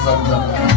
comes out of